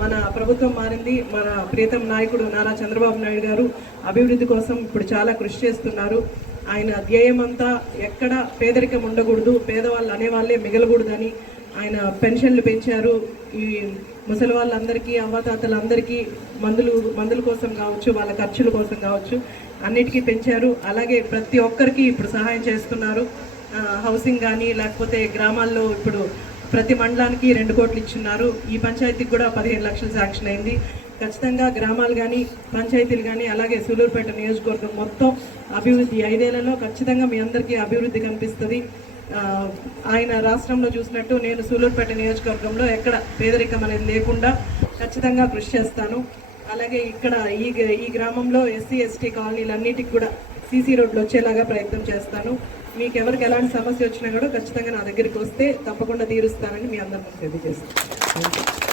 మన ప్రభుత్వం మారింది. మన ప్రియతమ నాయకుడు నారా చంద్రబాబు నాయుడు గారు అభివృద్ధి కోసం ఇప్పుడు చాలా కృషి చేస్తున్నారు. ఆయన ధ్యేయం అంతా ఎక్కడ పేదరికం ఉండకూడదు, పేదవాళ్ళు అనేవాళ్ళే మిగలకూడదని ఆయన పెన్షన్లు పెంచారు. ఈ ముసలి వాళ్ళందరికీ, అవ్వాతాతలందరికీ మందుల కోసం కావచ్చు, వాళ్ళ ఖర్చుల కోసం కావచ్చు, అన్నిటికీ పెంచారు. అలాగే ప్రతి ఒక్కరికి ఇప్పుడు సహాయం చేస్తున్నారు. హౌసింగ్ కానీ లేకపోతే గ్రామాల్లో ఇప్పుడు ప్రతి మండలానికి 2 కోట్లు ఇచ్చున్నారు. ఈ పంచాయతీకి కూడా 15 లక్షలు శాంక్షన్ అయింది. ఖచ్చితంగా గ్రామాలు కానీ పంచాయతీలు కానీ అలాగే సూలూరుపేట నియోజకవర్గం మొత్తం అభివృద్ధి 5 ఏళ్లలో ఖచ్చితంగా మీ అందరికీ అభివృద్ధి కనిపిస్తుంది. ఆయన రాష్ట్రంలో చూసినట్టు నేను సూలూరుపేట నియోజకవర్గంలో ఎక్కడ పేదరికం అనేది లేకుండా ఖచ్చితంగా కృషి చేస్తాను. అలాగే ఇక్కడ ఈ గ్రామంలో ఎస్సీ ఎస్టీ కాలనీలన్నిటికి కూడా సీసీ రోడ్లు వచ్చేలాగా ప్రయత్నం చేస్తాను. మీకు ఎవరికి ఎలాంటి సమస్య వచ్చినా కూడా ఖచ్చితంగా నా దగ్గరికి వస్తే తప్పకుండా తీరుస్తానని మీ అందరికీ తెలియజేస్తాను.